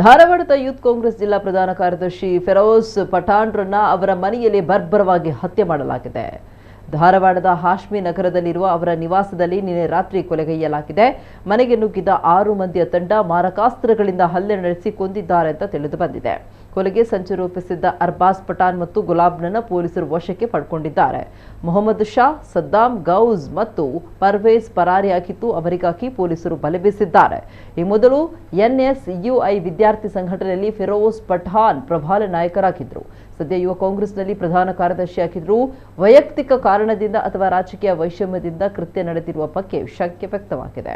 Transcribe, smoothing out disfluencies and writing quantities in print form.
ಧಾರವಾಡದ ಯೂತ್ ಕಾಂಗ್ರೆಸ್ ಜಿಲ್ಲಾ ಪ್ರಧಾನ ಕಾರ್ಯದರ್ಶಿ ಫಿರೋಜ್ ಪಠಾಣ್ರನ್ನ ಅವರ ಮನೆಯಲ್ಲಿ ಬರ್ಬರವಾಗಿ ಹತ್ಯೆ ಮಾಡಲಾಗಿದೆ. ಧಾರವಾಡದ ಹಾಶ್ಮಿ ನಗರದಲ್ಲಿರುವ ಅವರ ನಿವಾಸದಲ್ಲಿ ನಿನ್ನೆ ರಾತ್ರಿ ಕೊಲೆಗೈಯಲಾಗಿದೆ. ಮನೆಗೆ ನುಗ್ಗಿದ 6 ಮಂದಿಯ ತಂಡ ಮಾರಕಾಸ್ತ್ರಗಳಿಂದ ಹಲ್ಲೆ ನಡೆಸಿ ಕೊಂದಿದ್ದಾರೆ ಅಂತ ತಿಳಿದು ಬಂದಿದೆ. ಕೊಲೆಗೆ ಸಂಚು ರೂಪಿಸಿದ್ದ ಅರ್ಬಾಸ್ ಪಠಾಣ್ ಮತ್ತು ಗುಲಾಬ್ನನ್ನ ಪೊಲೀಸರು ವಶಕ್ಕೆ ಪಡ್ಕೊಂಡಿದ್ದಾರೆ. ಮೊಹಮ್ಮದ್ ಶಾ, ಸದ್ದಾಂ, ಗೌಜ್ ಮತ್ತು ಪರ್ವೇಜ್ ಪರಾರಿಯಾಗಿದ್ದು ಅವರಿಗಾಗಿ ಪೊಲೀಸರು ಬಲೆ ಬೀಸಿದ್ದಾರೆ. ಈ ಮೊದಲು NSUI ವಿದ್ಯಾರ್ಥಿ ಸಂಘಟನೆಯಲ್ಲಿ ಫಿರೋಜ್ ಪಠಾಣ್ ಪ್ರಬಲ ನಾಯಕರಾಗಿದ್ದರು. ಸದ್ಯ ಯುವ ಕಾಂಗ್ರೆಸ್ನಲ್ಲಿ ಪ್ರಧಾನ ಕಾರ್ಯದರ್ಶಿಯಾಗಿದ್ದರು. ವೈಯಕ್ತಿಕ ಕಾರಣದಿಂದ ಅಥವಾ ರಾಜಕೀಯ ವೈಷಮ್ಯದಿಂದ ಕೃತ್ಯ ನಡೆದಿರುವ ಬಗ್ಗೆ ಶಂಕೆ ವ್ಯಕ್ತವಾಗಿದೆ.